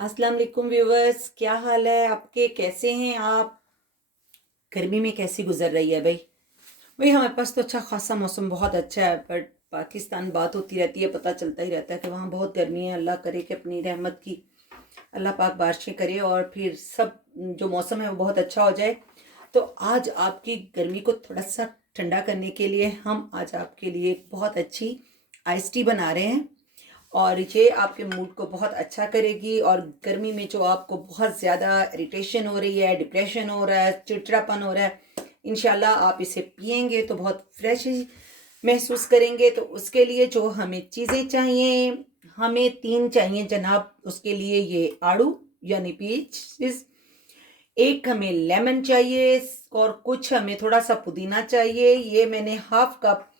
अस्सलाम वालेकुम व्यूवर्स, क्या हाल है आपके? कैसे हैं आप? गर्मी में कैसी गुजर रही है भाई? भाई हमारे पास तो अच्छा खासा मौसम बहुत अच्छा है, बट पाकिस्तान बात होती रहती है, पता चलता ही रहता है कि वहाँ बहुत गर्मी है। अल्लाह करे कि अपनी रहमत की अल्लाह पाक बारिशें करे और फिर सब जो मौसम है वो बहुत अच्छा हो जाए। तो आज आपकी गर्मी को थोड़ा सा ठंडा करने के लिए हम आज आपके लिए एक बहुत अच्छी आइस टी बना रहे हैं और ये आपके मूड को बहुत अच्छा करेगी। और गर्मी में जो आपको बहुत ज़्यादा इरिटेशन हो रही है, डिप्रेशन हो रहा है, चिड़चिड़ापन हो रहा है, इंशाल्लाह आप इसे पियेंगे तो बहुत फ्रेश महसूस करेंगे। तो उसके लिए जो हमें चीज़ें चाहिए, हमें 3 चाहिए जनाब। उसके लिए ये आड़ू यानी पीचेस, एक हमें लेमन चाहिए और कुछ हमें थोड़ा सा पुदीना चाहिए। ये मैंने हाफ कप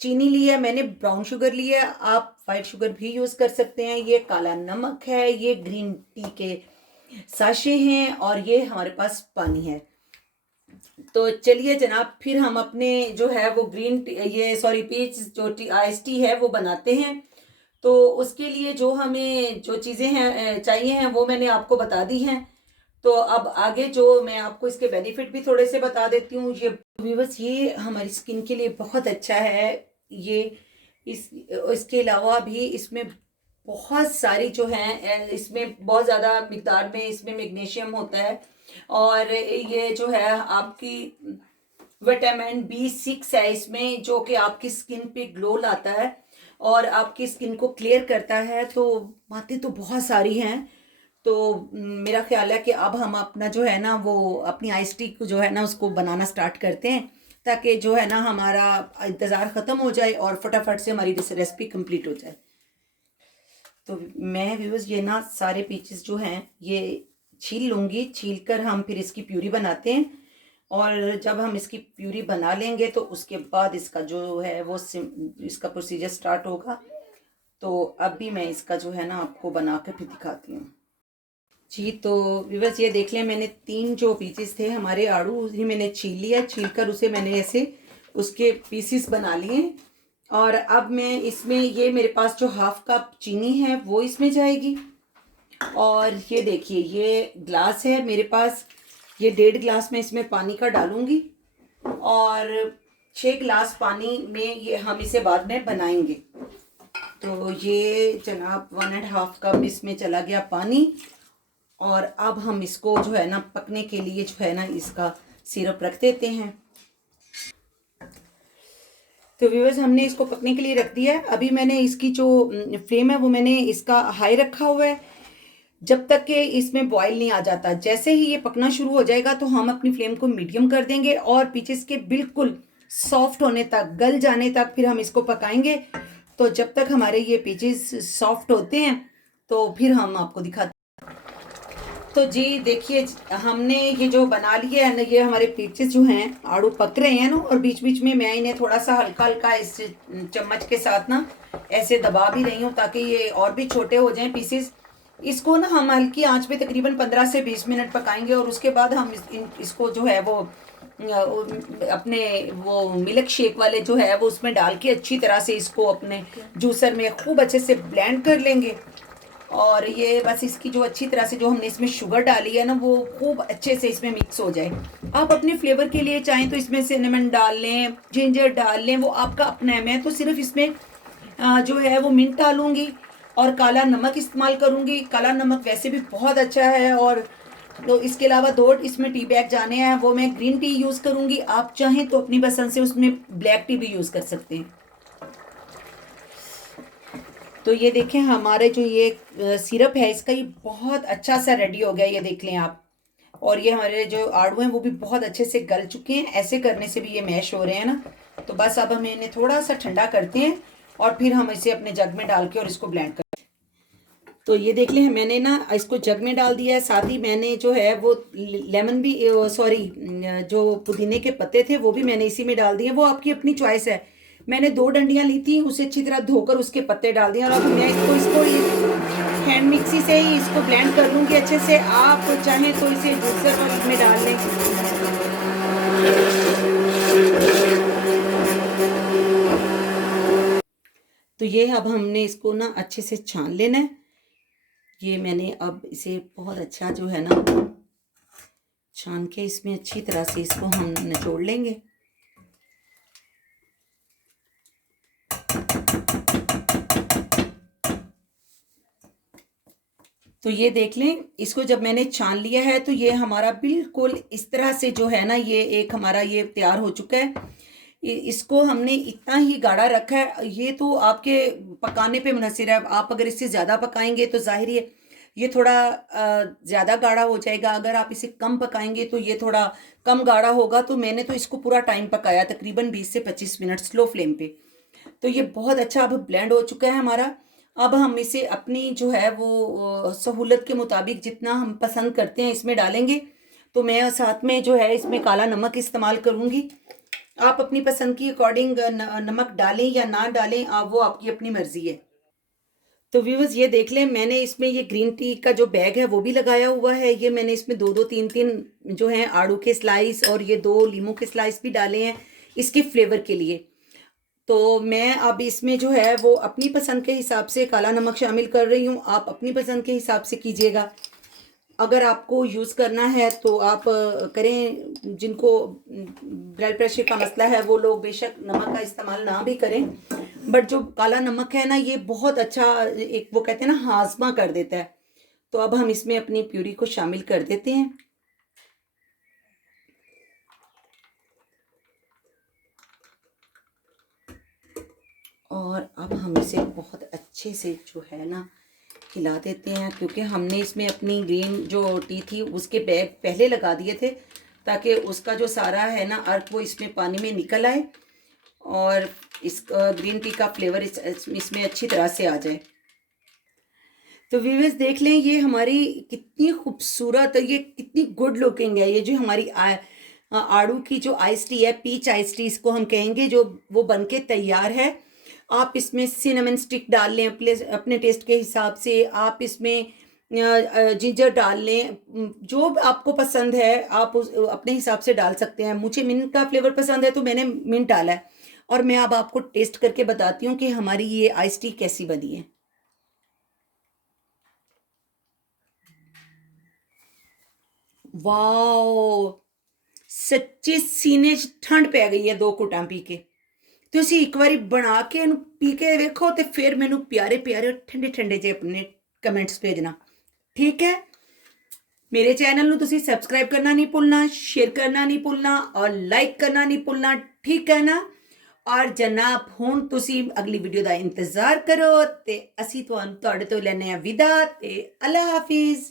चीनी ली है, मैंने ब्राउन शुगर ली है, आप वाइट शुगर भी यूज कर सकते हैं। ये काला नमक है, ये ग्रीन टी के साशे हैं और ये हमारे पास पानी है। तो चलिए जनाब, फिर हम अपने जो है वो ये सॉरी पीच जो टी आइस टी है वो बनाते हैं। तो उसके लिए जो हमें जो चीज़ें हैं चाहिए हैं वो मैंने आपको बता दी हैं। तो अब आगे जो मैं आपको इसके बेनिफिट भी थोड़े से बता देती हूँ। ये व्यूवर्स, ये हमारी स्किन के लिए बहुत अच्छा है। ये इसके अलावा भी इसमें बहुत सारी जो हैं इसमें बहुत ज़्यादा मिकदार में इसमें मैग्नीशियम होता है। और ये जो है आपकी विटामिन B6 है इसमें, जो कि आपकी स्किन पे ग्लो लाता है और आपकी स्किन को क्लियर करता है। तो बातें तो बहुत सारी हैं। तो मेरा ख्याल है कि अब हम अपना जो है ना वो अपनी आइस टी को जो है ना उसको बनाना स्टार्ट करते हैं, ताकि जो है ना हमारा इंतज़ार ख़त्म हो जाए और फटाफट से हमारी रेसिपी कंप्लीट हो जाए। तो मैं व्यूअर्स ये ना सारे पीसेस जो हैं ये छील लूँगी। छील कर हम फिर इसकी प्यूरी बनाते हैं। और जब हम इसकी प्यूरी बना लेंगे तो उसके बाद इसका जो है वो इसका प्रोसीजर स्टार्ट होगा। तो अभी मैं इसका जो है ना आपको बना कर फिर दिखाती हूँ। जी, तो व्यूअर्स ये देख लें, मैंने 3 जो पीसेस थे हमारे आड़ू, उन्हें मैंने छील लिया। छील कर उसे मैंने ऐसे उसके पीसेस बना लिए। और अब मैं इसमें ये मेरे पास जो हाफ कप चीनी है वो इसमें जाएगी। और ये देखिए ये ग्लास है मेरे पास, ये 1.5 गिलास मैं इसमें पानी का डालूंगी। और 6 गिलास पानी में ये हम इसे बाद में बनाएंगे। तो ये जनाब 1.5 कप इसमें चला गया पानी। और अब हम इसको जो है ना पकने के लिए जो है ना इसका सिरप रख देते हैं। तो व्यूअर्स, हमने इसको पकने के लिए रख दिया है। अभी मैंने इसकी जो फ्लेम है वो मैंने इसका हाई रखा हुआ है, जब तक कि इसमें बॉयल नहीं आ जाता। जैसे ही ये पकना शुरू हो जाएगा तो हम अपनी फ्लेम को मीडियम कर देंगे और पीछे के बिल्कुल सॉफ्ट होने तक, गल जाने तक फिर हम इसको पकाएंगे। तो जब तक हमारे ये पीसेस सॉफ्ट होते हैं तो फिर हम आपको दिखाते। तो जी देखिए, हमने ये जो बना लिया है ना, ये हमारे पीसेस जो हैं आड़ू पक रहे हैं ना। और बीच बीच में मैं इन्हें थोड़ा सा हल्का हल्का इस चम्मच के साथ ना ऐसे दबा भी रही हूँ, ताकि ये और भी छोटे हो जाएं पीसेस। इसको ना हम हल्की आंच पे तकरीबन 15 से 20 मिनट पकाएंगे। और उसके बाद हम इसको जो है वो अपने वो मिल्क शेक वाले जो है वो उसमें डाल के अच्छी तरह से इसको अपने जूसर में खूब अच्छे से ब्लेंड कर लेंगे। और ये बस इसकी जो अच्छी तरह से जो हमने इसमें शुगर डाली है ना वो खूब अच्छे से इसमें मिक्स हो जाए। आप अपने फ्लेवर के लिए चाहें तो इसमें सिनेमन डाल लें, जिंजर डाल लें, वो आपका अपना है। मैं तो सिर्फ इसमें जो है वो मिंट डालूंगी और काला नमक इस्तेमाल करूंगी। काला नमक वैसे भी बहुत अच्छा है। और तो इसके अलावा 2 इसमें टी बैग जाने हैं, वो मैं ग्रीन टी यूज़ करूंगी। आप चाहें तो अपनी पसंद से उसमें ब्लैक टी भी यूज़ कर सकते हैं। तो ये देखें हमारे जो ये सिरप है इसका ये बहुत अच्छा सा रेडी हो गया, ये देख लें आप। और ये हमारे जो आड़ू हैं वो भी बहुत अच्छे से गल चुके हैं। ऐसे करने से भी ये मैश हो रहे हैं ना। तो बस अब हम इन्हें थोड़ा सा ठंडा करते हैं और फिर हम इसे अपने जग में डाल के और इसको ब्लेंड कर। तो ये देख लें मैंने ना इसको जग में डाल दिया है। साथ ही मैंने जो है वो लेमन भी सॉरी जो पुदीने के पत्ते थे वो भी मैंने इसी में डाल दिए। वो आपकी अपनी चॉइस है। मैंने 2 डंडियां ली थी, उसे अच्छी तरह धोकर उसके पत्ते डाल दिए। और अब मैं इसको हैंड मिक्सी से ही इसको ब्लेंड कर लूँगी अच्छे से। आप चाहें तो इसे जूसर में डाल लें। तो ये अब हमने इसको ना अच्छे से छान लेना है। ये मैंने अब इसे बहुत अच्छा जो है ना छान के इसमें अच्छी तरह से इसको हम निचोड़ लेंगे। तो ये देख लें, इसको जब मैंने छान लिया है तो ये हमारा बिल्कुल इस तरह से जो है ना, ये एक हमारा ये तैयार हो चुका है। इसको हमने इतना ही गाढ़ा रखा है, ये तो आपके पकाने पे मुनहसिर है। आप अगर इससे ज़्यादा पकाएंगे तो जाहिर है ये थोड़ा ज़्यादा गाढ़ा हो जाएगा, अगर आप इसे कम पकाएंगे तो ये थोड़ा कम गाढ़ा होगा। तो मैंने तो इसको पूरा टाइम पकाया, तकरीबन 20 से 25 मिनट स्लो फ्लेम पे। तो ये बहुत अच्छा अब ब्लेंड हो चुका है हमारा। अब हम इसे अपनी जो है वो सहूलत के मुताबिक जितना हम पसंद करते हैं इसमें डालेंगे। तो मैं साथ में जो है इसमें काला नमक इस्तेमाल करूँगी। आप अपनी पसंद की अकॉर्डिंग नमक डालें या ना डालें, आप वो आपकी अपनी मर्जी है। तो व्यूअर्स ये देख लें, मैंने इसमें ये ग्रीन टी का जो बैग है वो भी लगाया हुआ है। ये मैंने इसमें दो दो तीन तीन जो हैं आड़ू के स्लाइस और ये 2 लीमू के स्लाइस भी डाले हैं इसके फ्लेवर के लिए। तो मैं अब इसमें जो है वो अपनी पसंद के हिसाब से काला नमक शामिल कर रही हूँ, आप अपनी पसंद के हिसाब से कीजिएगा। अगर आपको यूज़ करना है तो आप करें। जिनको ब्लड प्रेशर का मसला है वो लोग बेशक नमक का इस्तेमाल ना भी करें, बट जो काला नमक है ना ये बहुत अच्छा एक वो कहते हैं ना हाजमा कर देता है। तो अब हम इसमें अपनी प्यूरी को शामिल कर देते हैं। और अब हम इसे बहुत अच्छे से जो है ना हिला देते हैं, क्योंकि हमने इसमें अपनी ग्रीन जो टी थी उसके बैग पहले लगा दिए थे ताकि उसका जो सारा है ना अर्क वो इसमें पानी में निकल आए और इस ग्रीन टी का फ्लेवर इसमें अच्छी तरह से आ जाए। तो व्यूअर्स देख लें, ये हमारी कितनी खूबसूरत, ये कितनी गुड लुकिंग है। ये जो हमारी आड़ू की जो आइस टी है, पीच आइस टी इसको हम कहेंगे, जो वो बनके तैयार है। आप इसमें सिनेमन स्टिक डाल लें अपने टेस्ट के हिसाब से। आप इसमें जिंजर डाल लें, जो आपको पसंद है आप अपने हिसाब से डाल सकते हैं। मुझे मिंट का फ्लेवर पसंद है तो मैंने मिंट डाला है। और मैं अब आपको टेस्ट करके बताती हूँ कि हमारी ये आइस टी कैसी बनी है। वाओ, सच्ची सीने च ठंड पै गई है 2 घुटां पी के। ਤੁਸੀਂ ਇੱਕ ਵਾਰੀ ਬਣਾ ਕੇ ਇਹਨੂੰ ਪੀ ਕੇ ਵੇਖੋ ਤੇ ਫਿਰ ਮੈਨੂੰ ਪਿਆਰੇ ਪਿਆਰੇ ਠੰਡੇ ਠੰਡੇ ਜਿਹੇ ਆਪਣੇ ਕਮੈਂਟਸ ਭੇਜਣਾ, ਠੀਕ ਹੈ। मेरे चैनल ਨੂੰ ਤੁਸੀਂ ਸਬਸਕ੍ਰਾਈਬ ਕਰਨਾ ਨਹੀਂ ਭੁੱਲਣਾ, शेयर करना नहीं भुलना और लाइक करना नहीं भुलना, ठीक है ना। और जनाब ਹੁਣ ਤੁਸੀਂ ਅਗਲੀ ਵੀਡੀਓ ਦਾ ਇੰਤਜ਼ਾਰ ਕਰੋ ਤੇ ਅਸੀਂ ਤੁਹਾਡੇ ਤੋਂ ਲੈਣੇ ਆ ਵਿਦਾ ਤੇ ਅੱਲਾ ਹਾਫਿਜ਼।